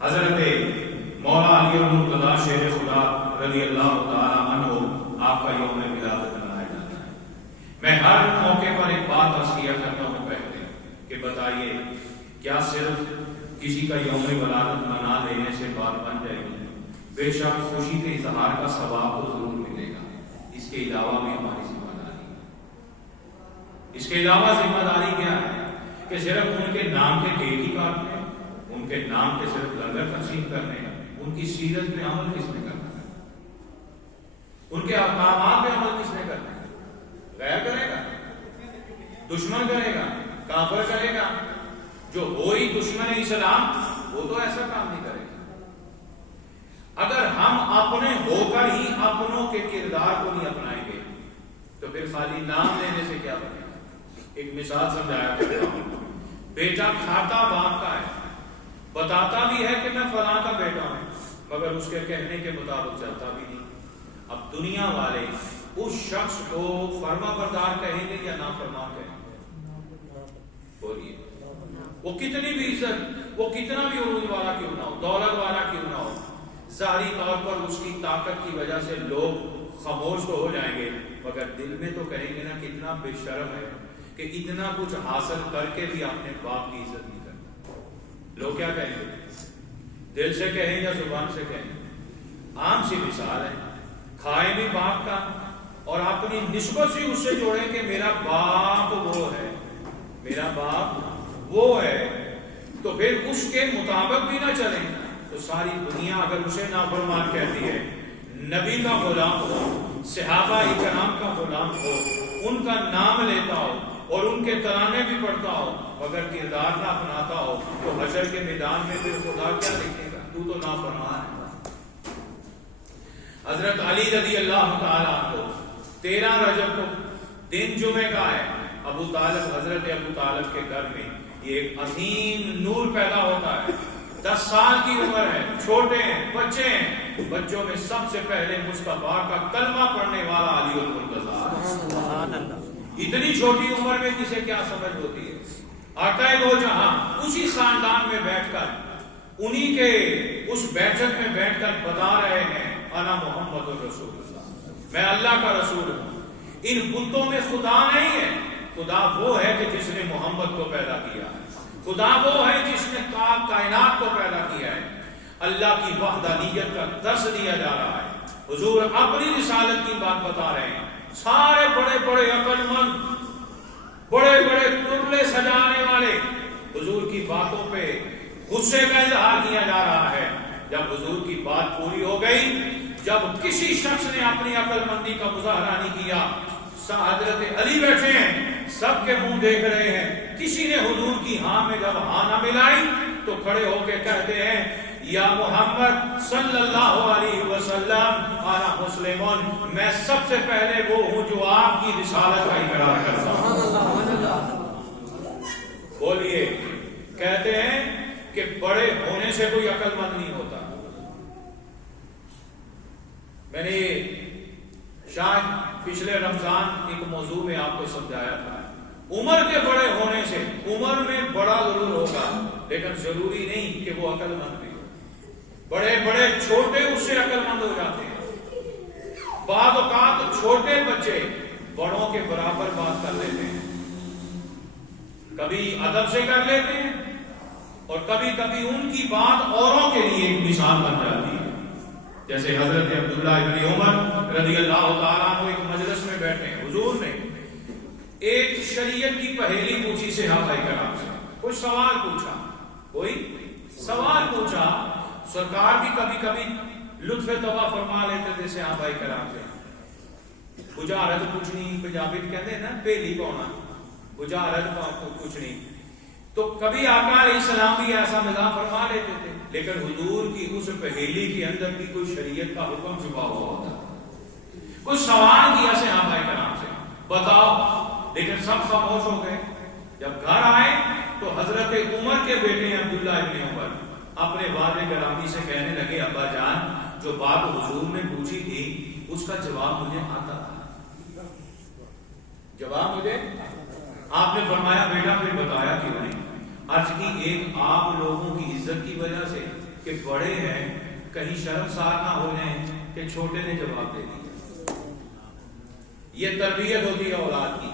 حضرت مولا علی المرتضیٰ شیخ خدا رضی اللہ تعالی عنہ آپ کا یوم ولادت منایا جاتا ہے. میں ہر موقع پر ایک بات عرض کیا کرتا ہوں پہلے کہ بتائیے کیا صرف کسی کا یوم ولادت منا لینے سے بات بن جائے گی؟ بے شک خوشی کے اظہار کا ثواب تو ضرور ملے گا. اس کے علاوہ بھی ہماری ذمہ داری ہے. اس کے علاوہ ذمہ داری کیا ہے کہ صرف ان کے نام کے کیک ہی کاٹنے، ان کے نام کے صرف لنگر تقسیم کرنے، ان کی سیرت میں عمل کس نے کرنا ہے؟ ان کے احکامات میں عمل کس نے کرنا ہے؟ غیر کرے گا، دشمن کرے گا، کافر کرے گا. جو وہی دشمن اسلام وہ تو ایسا کام نہیں کرے گا. اگر ہم اپنے ہو کر ہی اپنوں کے کردار کو نہیں اپنائیں گے تو پھر خالی نام لینے سے کیا بنے گا؟ ایک مثال سمجھایا کرتا ہوں. بیٹا کھاتا باپ کا ہے، بتاتا بھی ہے کہ میں فلاں کا بیٹا ہوں، مگر اس کے کہنے کے مطابق چلتا بھی نہیں. اب دنیا والے اس شخص کو فرما بردار کہیں گے یا نافرمان کہیں گے؟ بولیے. وہ کتنی بھی عزت، وہ کتنا بھی عروج والا کیوں نہ ہو، دولت والا کیوں نہ ہو، ظاہری طور پر اس کی طاقت کی وجہ سے لوگ خاموش تو ہو جائیں گے، مگر دل میں تو کہیں گے نا کتنا بے شرم ہے کہ اتنا کچھ حاصل کر کے بھی اپنے باپ کی عزت نہیں کرتا. لوگ کیا کہیں گے؟ دل سے کہیں یا زبان سے کہیں؟ عام سی مثال ہے، کھائے بھی باپ کا اور اپنی نسبت سے اس سے جوڑیں کہ میرا باپ وہ ہے، میرا باپ وہ ہے، تو پھر اس کے مطابق بھی نہ چلیں تو ساری دنیا اگر اسے نافرمان کہتی ہے، نبی کا غلام ہو، صحابہ کرام کا غلام ہو، ان کا نام لیتا ہو اور ان کے ترانے بھی پڑھتا ہو مگر کردار نہ اپناتا ہو تو حشر کے میدان میں پھر خدا کیا دیکھے گا؟ تو نافرمان ہے. حضرت علی رضی اللہ تعالیٰ عنہ 13 رجب کو دن جمعے کا ہے، ابو طالب، حضرت ابو طالب کے گھر میں یہ ایک عظیم نور پیدا ہوتا ہے. 10 سال کی عمر ہے، چھوٹے ہیں، بچے ہیں. بچوں میں سب سے پہلے مصطفیٰ کا کلمہ پڑھنے والا علی المرتضیٰ. اتنی چھوٹی عمر میں کسے کیا سمجھ ہوتی ہے؟ آقا دو جہاں اسی خاندان میں بیٹھ کر انہی کے اس بیٹھک میں بیٹھ کر بتا رہے ہیں انا محمد الرسول اللہ، میں اللہ کا رسول ہوں. ان بتوں میں خدا نہیں ہے، خدا وہ ہے کہ جس نے محمد کو پیدا کیا ہے، خدا وہ ہے جس نے کائنات کو پیدا کیا ہے. اللہ کی وحدانیت کا درس دیا جا رہا ہے. حضور اپنی رسالت کی بات بتا رہے ہیں. سارے بڑے بڑے عقل مند، بڑے بڑے ٹکڑے سجانے والے حضور کی باتوں پہ غصے کا اظہار کیا جا رہا ہے. جب حضور کی بات پوری ہو گئی، جب کسی شخص نے اپنی عقل مندی کا مظاہرہ نہیں کیا، حضرت علی بیٹھے ہیں، سب کے منہ دیکھ رہے ہیں، کسی نے حضور کی ہاں میں جب ہاں نہ ملائی تو کھڑے ہو کے کہتے ہیں یا محمد صلی اللہ علیہ وسلم انا مسلمون، میں سب سے پہلے وہ ہوں جو آپ کی رسالت کا اقرار کرتا ہوں. بولیے. کہتے ہیں کہ بڑے ہونے سے کوئی عقل مند نہیں ہوتا. میں نے شاید پچھلے رمضان ایک موضوع میں آپ کو سمجھایا تھا، عمر کے بڑے ہونے سے، عمر میں بڑا ضرور ہوگا لیکن ضروری نہیں کہ وہ عقل مند بھی ہو. بڑے بڑے چھوٹے اس سے عقل مند ہو جاتے ہیں. بعض اوقات چھوٹے بچے بڑوں کے برابر بات کر لیتے ہیں، کبھی ادب سے کر لیتے ہیں اور کبھی کبھی ان کی بات اوروں کے لیے ایک مثال بن جاتی ہے. جیسے حضرت عبداللہ ابن عمر رضی اللہ تعالیٰ عنہ ایک مجلس میں بیٹھے ہیں، حضور نے ایک شریعت کی پہیلی پوچھی صحابہ کرام سے. کوئی سوال پوچھا، کوئی سوال پوچھا. سرکار بھی کبھی کبھی لطف طبع فرما لیتے تھے صحابہ کرام سے. بجارت پوچھنی، پنجابی کہتے ہیں نا پہلی پونا، بجارت پوچھنی. تو کبھی آقا علیہ السلام بھی ایسا مزاح فرما لیتے تھے، لیکن حضور کی اس پہیلی کے اندر بھی کوئی شریعت کا حکم چھپا ہوا ہوتا. کوئی سوال کیا صحابہ کرام سے، بتاؤ، لیکن سب خاموش ہو گئے. جب گھر آئے تو حضرت عمر کے بیٹے عبداللہ ابن عمر اپنے والد گرامی سے کہنے لگے ابا جان، جو بات حضور نے پوچھی تھی اس کا جواب مجھے آتا تھا. جواب مجھے آپ نے فرمایا بیٹا پھر بتایا کیوں نہیں؟ عرض کی ایک آپ لوگوں کی عزت کی وجہ سے کہ بڑے ہیں کہیں شرمسار نہ ہو جائیں کہ چھوٹے نے جواب دے دیا. یہ تربیت ہوتی ہے اولاد کی.